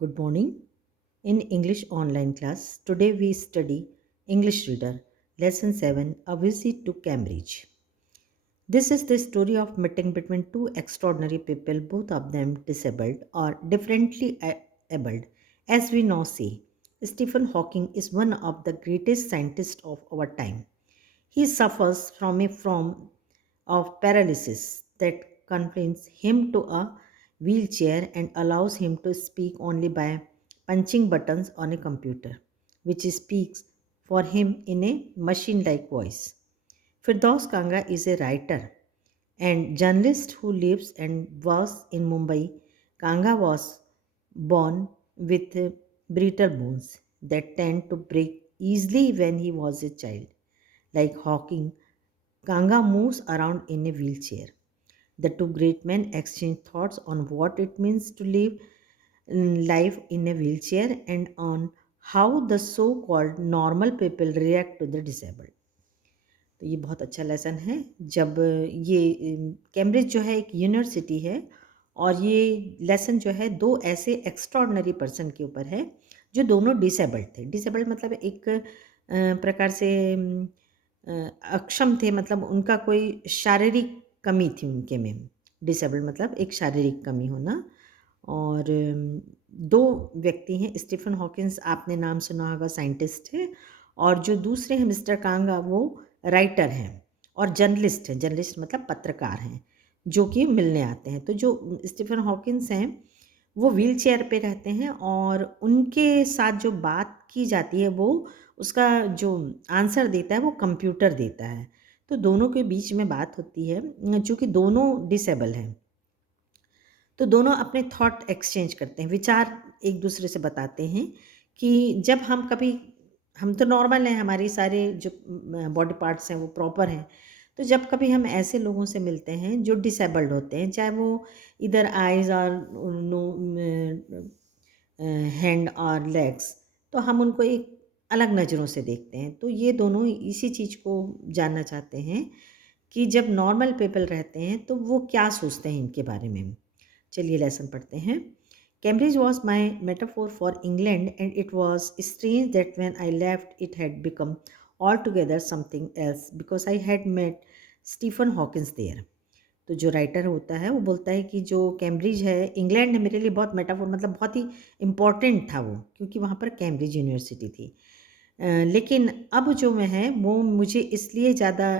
Good morning. In English online class, today we study English Reader, Lesson 7, A Visit to Cambridge. This is the story of meeting between two extraordinary people, both of them disabled or differently abled. As we now see, Stephen Hawking is one of the greatest scientists of our time. He suffers from a form of paralysis that confines him to a wheelchair and allows him to speak only by punching buttons on a computer, which speaks for him in a machine like voice. Firdaus Kanga is a writer and journalist who lives and was in Mumbai. Kanga was born with brittle bones that tend to break easily when he was a child. Like Hawking, Kanga moves around in a wheelchair. The two great men exchange thoughts on what it means to live life in a wheelchair and on how the so called normal people react to the disabled. तो ये बहुत अच्छा lesson है जब ये Cambridge जो है एक यूनिवर्सिटी है और ये लेसन जो है दो ऐसे एक्स्ट्रॉर्डनरी पर्सन के ऊपर है जो दोनों डिसेबल्ड थे। डिसेबल्ड मतलब एक प्रकार से अक्षम थे, मतलब उनका कोई शारीरिक कमी थी उनके में। डिसेबल्ड मतलब एक शारीरिक कमी होना। और दो व्यक्ति हैं, स्टीफन हॉकिंस आपने नाम सुना होगा, साइंटिस्ट है, और जो दूसरे हैं मिस्टर कांगा वो राइटर हैं और जर्नलिस्ट हैं। जर्नलिस्ट मतलब पत्रकार हैं जो कि मिलने आते हैं। तो जो स्टीफन हॉकिंस हैं वो व्हीलचेयर पे रहते हैं और उनके साथ जो बात की जाती है वो उसका जो आंसर देता है वो कंप्यूटर देता है। तो दोनों के बीच में बात होती है, चूँकि दोनों डिसेबल हैं तो दोनों अपने थॉट एक्सचेंज करते हैं, विचार एक दूसरे से बताते हैं कि जब हम कभी, हम तो नॉर्मल हैं, हमारी सारे जो बॉडी पार्ट्स हैं वो प्रॉपर हैं, तो जब कभी हम ऐसे लोगों से मिलते हैं जो डिसेबल्ड होते हैं, चाहे वो इधर आइज़ और नो हैंड और लेग्स, तो हम उनको एक अलग नज़रों से देखते हैं। तो ये दोनों इसी चीज़ को जानना चाहते हैं कि जब नॉर्मल पीपल रहते हैं तो वो क्या सोचते हैं इनके बारे में। चलिए लेसन पढ़ते हैं। Cambridge was my metaphor for England and it was strange that when I left it had become all together something else because I had met Stephen Hawkins there. तो जो राइटर होता है वो बोलता है कि जो कैम्ब्रिज है, इंग्लैंड है मेरे लिए बहुत मेटाफोर, मतलब बहुत ही इम्पॉर्टेंट था वो, क्योंकि वहाँ पर कैम्ब्रिज यूनिवर्सिटी थी। लेकिन अब जो मैं है वो मुझे इसलिए ज़्यादा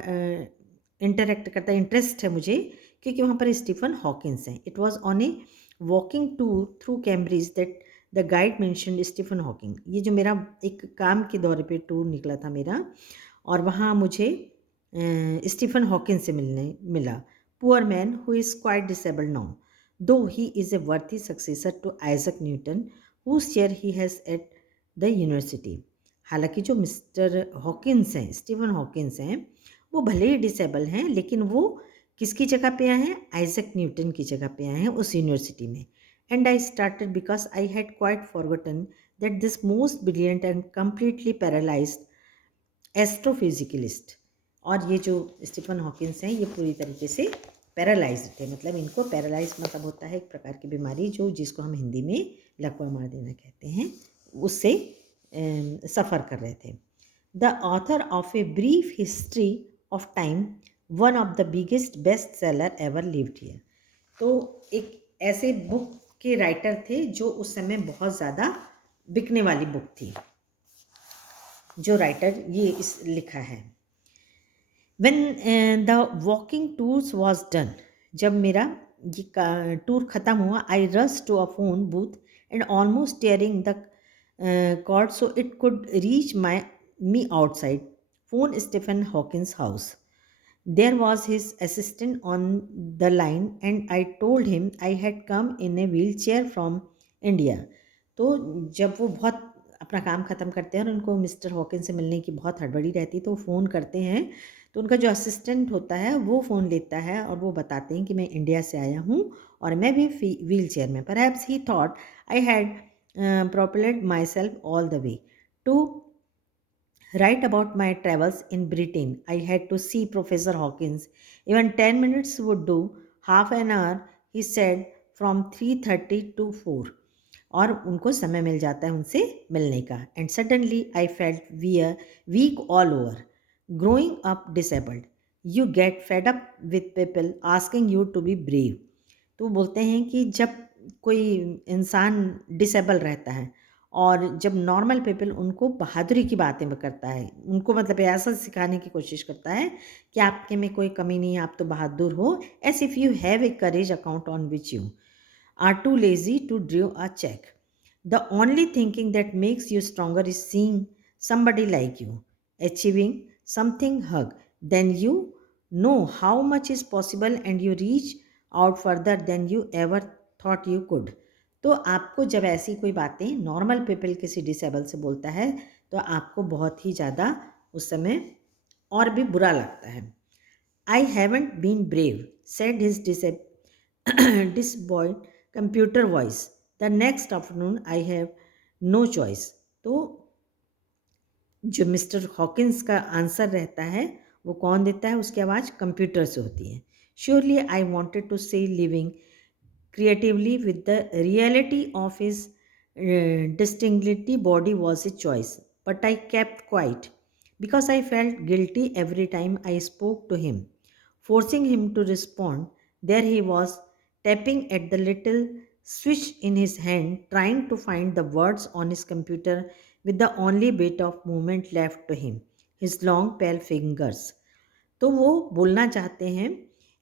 इंटरेक्ट करता है, इंटरेस्ट है मुझे, क्योंकि वहाँ पर स्टीफन हॉकिंस हैं। It was on a walking tour through Cambridge that the guide mentioned Stephen Hawking. ये जो मेरा एक काम के दौरे पे टूर निकला था मेरा, और वहाँ मुझे स्टीफन हॉकिंस से मिला। Poor man who is quite disabled now, though he is a worthy successor to Isaac Newton whose chair he has at the university. हालांकि जो मिस्टर हॉकिंस हैं, स्टीफन हॉकिंस हैं, वो भले ही डिसेबल हैं लेकिन वो किसकी जगह पे आए हैं? आइजक न्यूटन की जगह पे आए हैं उस यूनिवर्सिटी में। And I started because I had quite forgotten that this most brilliant and completely paralysed astrophysicist, और ये जो स्टीफन हॉकिंस हैं ये पूरी तरीके से पैरालाइज्ड थे, मतलब इनको पैरालाइज मतलब होता है एक प्रकार की बीमारी जो जिसको हम हिंदी में लकवा मार देना कहते हैं, उससे सफ़र कर रहे थे। The author of a brief history of time, one of the biggest best seller ever lived here. तो एक ऐसे बुक के राइटर थे जो उस समय बहुत ज़्यादा बिकने वाली बुक थी। जो राइटर ये इस लिखा है। When the walking tours was done, जब मेरा ये टूर ख़त्म हुआ, I rushed to a phone booth and almost tearing the cord so it could reach me outside. Phone Stephen Hawkins' house. There was his assistant on the line and I told him I had come in a wheelchair from India. तो जब वो बहुत अपना काम ख़त्म करते हैं और उनको मिस्टर हॉकिंस से मिलने की बहुत हड़बड़ी रहती है तो फ़ोन करते हैं, तो उनका जो असिस्टेंट होता है वो फ़ोन लेता है और वो बताते हैं कि मैं इंडिया से आया हूँ और मैं भी व्हील चेयर में। Perhaps he thought I had propelled myself all the way to write about my travels in Britain. I had to see Professor Hawkins. Even 10 minutes would do, half an hour, he said, from 3:30 to 4. और उनको समय मिल जाता है उनसे मिलने का। And suddenly I felt weak all over. Growing up disabled, you get fed up with people asking you to be brave. तो बोलते हैं कि जब कोई इंसान डिसेबल रहता है और जब नॉर्मल पीपल उनको बहादुरी की बातें करता है, उनको मतलब ऐसा सिखाने की कोशिश करता है कि आपके में कोई कमी नहीं है, आप तो बहादुर हो, S if you have a courage account on which you are too lazy to draw a check. The only thinking that makes you stronger is seeing somebody like you achieving something hug. Then you know how much is possible and you reach out further than you ever thought you could. तो आपको जब ऐसी कोई बातें normal people किसी disable से बोलता है तो आपको बहुत ही ज़्यादा उस समय और भी बुरा लगता है। I haven't been brave, said his disembodied computer voice. The next afternoon, I have no choice. तो जो मिस्टर हॉकिंस का आंसर रहता है वो कौन देता है, उसकी आवाज़ कंप्यूटर से होती है। श्योरली आई वॉन्टेड टू से living creatively with the reality of his distinctly body was a choice. But I kept quiet because I felt guilty every time I spoke to him, forcing him to respond. There he was, tapping at the little switch in his hand, trying to find the words on his computer with the only bit of movement left to him, his long pale fingers. तो वो बोलना चाहते हैं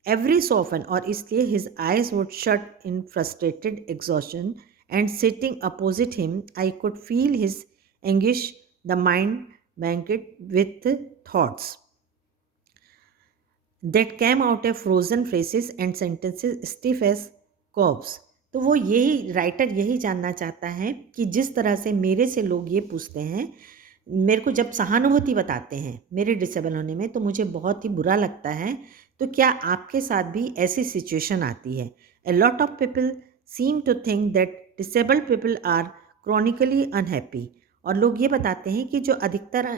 every so often, और इसलिए his eyes would shut in frustrated exhaustion and sitting opposite him I could feel his anguish the mind banked with thoughts that came out a frozen phrases and sentences stiff as cobs. तो वो यही writer यही जानना चाहता है कि जिस तरह से मेरे से लोग ये पूछते हैं, मेरे को जब सहानुभूति बताते हैं मेरे डिसेबल होने में, तो मुझे बहुत ही बुरा लगता है। तो क्या आपके साथ भी ऐसी सिचुएशन आती है? A lot of people seem to think that disabled people are chronically unhappy. और लोग ये बताते हैं कि जो अधिकतर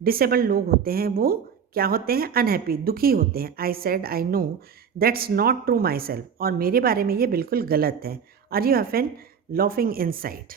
डिसेबल्ड लोग होते हैं वो क्या होते हैं, अनहैप्पी, दुखी होते हैं। I said I know that's not true myself, और मेरे बारे में ये बिल्कुल गलत है। Are you have an laughing inside.